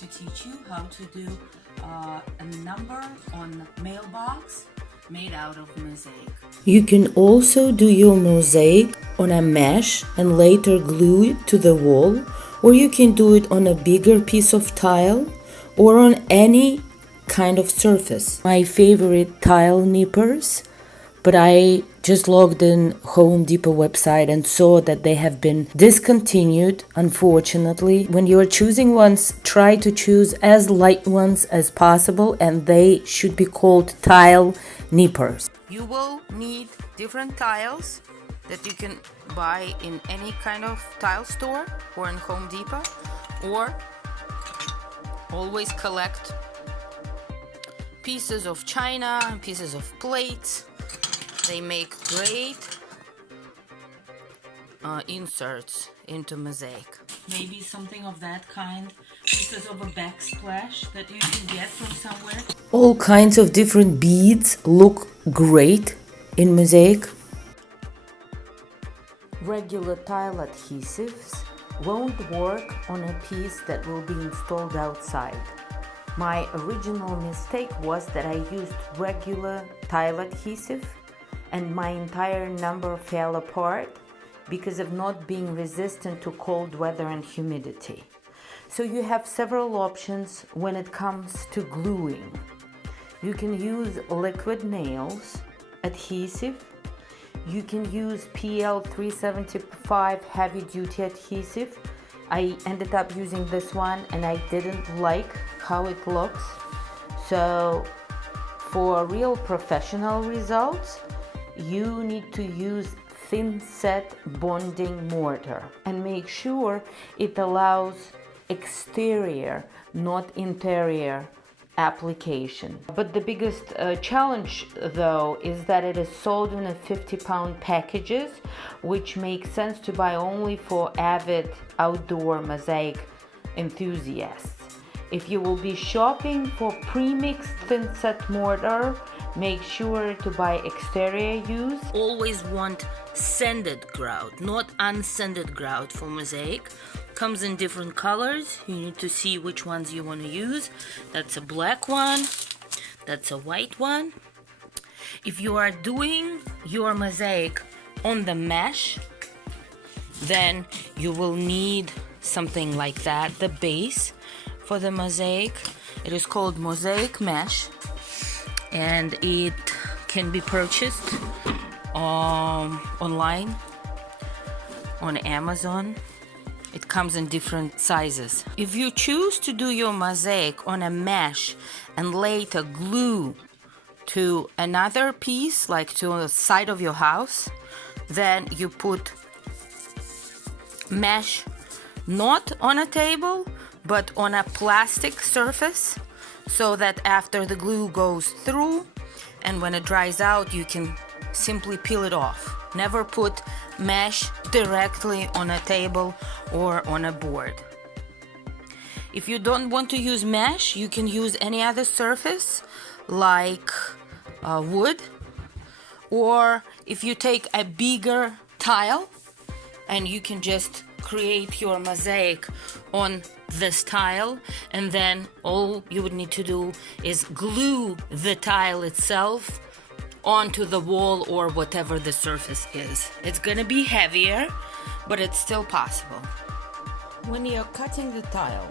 to teach you how to do a number on Mailbox made out of mosaic. You can also do your mosaic on a mesh and later glue it to the wall, or you can do it on a bigger piece of tile or on any kind of surface. My favorite tile nippers, but I just logged in Home Depot website and saw that they have been discontinued, unfortunately. When you are choosing ones, try to choose as light ones as possible, and they should be called tile nippers. You will need different tiles that you can buy in any kind of tile store or in Home Depot, or always collect pieces of china and pieces of plates. They make great inserts into mosaic. Maybe something of that kind, pieces of a backsplash that you can get from somewhere. All kinds of different beads look great in mosaic. Regular tile adhesives won't work on a piece that will be installed outside. My original mistake was that I used regular tile adhesive and my entire number fell apart because of not being resistant to cold weather and humidity. So you have several options when it comes to gluing. You can use liquid nails, adhesive. You can use PL 375 heavy duty adhesive. I ended up using this one and I didn't like how it looks. So for real professional results, you need to use thin set bonding mortar and make sure it allows exterior, not interior application. But the biggest challenge though is that it is sold in a 50-pound packages, which makes sense to buy only for avid outdoor mosaic enthusiasts. If you will be shopping for pre-mixed thin set mortar, make sure to buy exterior use. Always want sanded grout, not unsanded grout for mosaic. Comes in different colors. You need to see which ones you want to use. That's a black one. That's a white one. If you are doing your mosaic on the mesh, then you will need something like that, the base for the mosaic. It is called Mosaic Mesh, and it can be purchased online on Amazon. It comes in different sizes. If you choose to do your mosaic on a mesh and later glue to another piece, like to the side of your house, then you put mesh not on a table but on a plastic surface, so that after the glue goes through and when it dries out, you can simply peel it off. Never put mesh directly on a table or on a board. If you don't want to use mesh, you can use any other surface like wood, or if you take a bigger tile and you can just create your mosaic on this tile, and then all you would need to do is glue the tile itself onto the wall or whatever the surface is. It's gonna be heavier, but it's still possible. When you're cutting the tile,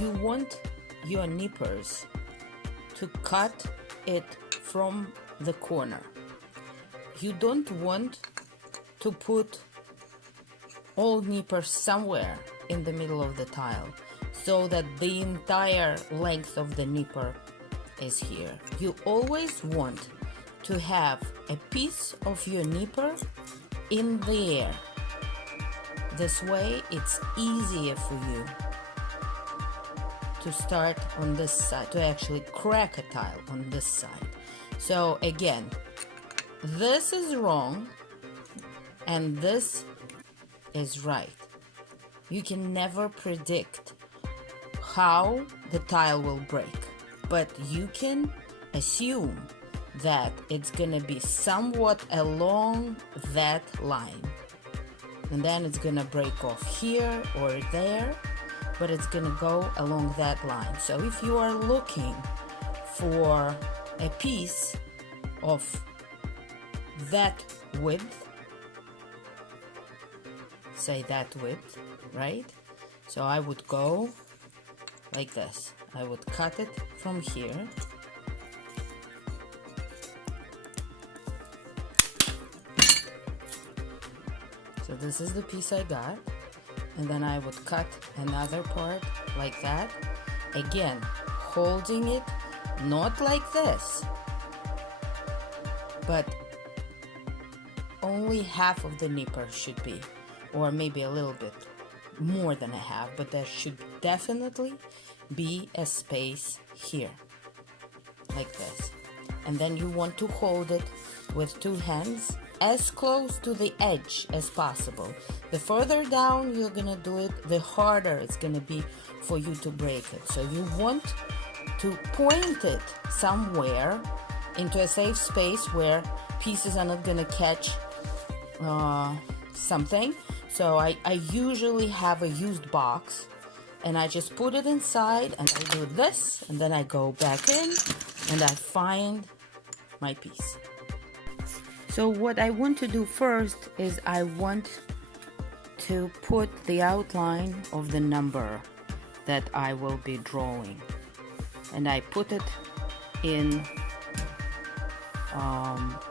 you want your nippers to cut it from the corner. You don't want to put all nippers somewhere in the middle of the tile so that the entire length of the nipper is here. You always want to have a piece of your nipper in the air. This way it's easier for you to start on this side, to actually crack a tile on this side. So again, this is wrong and this is right. You can never predict how the tile will break, but you can assume that it's gonna be somewhat along that line, and then it's gonna break off here or there. but it's gonna go along that line. So if you are looking for a piece of that width, say that width, right? So I would go like this. I would cut it from here. So this is the piece I got, and then I would cut another part like that. Again, holding it not like this, but only half of the nipper should be, or maybe a little bit more than a half, but there should definitely be a space here, like this. And then you want to hold it with two hands as close to the edge as possible. The further down you're gonna do it, the harder it's gonna be for you to break it. So you want to point it somewhere into a safe space where pieces are not gonna catch something. So I usually have a used box, and I just put it inside, and I do this, and then I go back in and I find my piece. So what I want to do first is I want to put the outline of the number that I will be drawing, and I put it in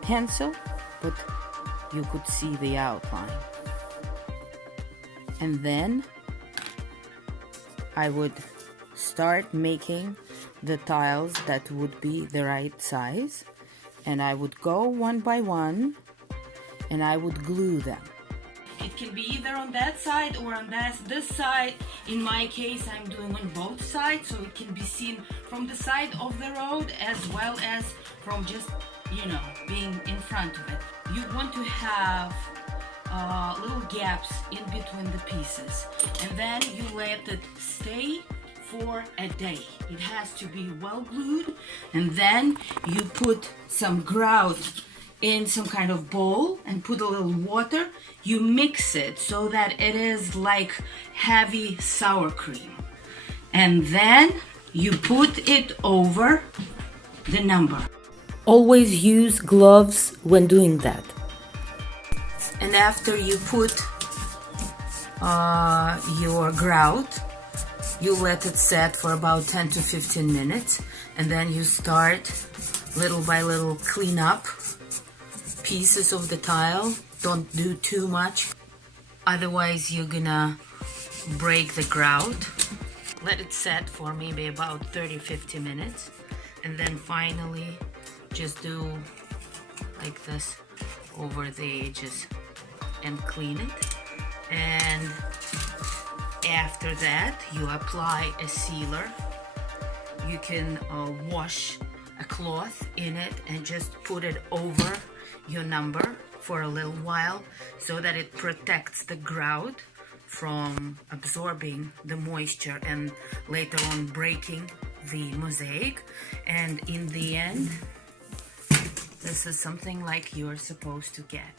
pencil, but you could see the outline. And then I would start making the tiles that would be the right size, and I would go one by one and I would glue them. It can be either on that side or on this side. In my case, I'm doing on both sides, so it can be seen from the side of the road as well as from just, being in front of it. You want to have little gaps in between the pieces, and then you let it stay for a day. It has to be well glued, and then you put some grout in some kind of bowl and put a little water. You mix it so that it is like heavy sour cream, and then you put it over the number. Always use gloves when doing that. And after you put your grout, you let it set for about 10 to 15 minutes, and then you start little by little clean up pieces of the tile. Don't do too much, otherwise you're gonna break the grout. Let it set for maybe about 30-50 minutes, and then finally just do like this over the edges and clean it. And after that you apply a sealer. You can wash a cloth in it and just put it over your number for a little while so that it protects the grout from absorbing the moisture and later on breaking the mosaic. And in the end, this is something like you're supposed to get.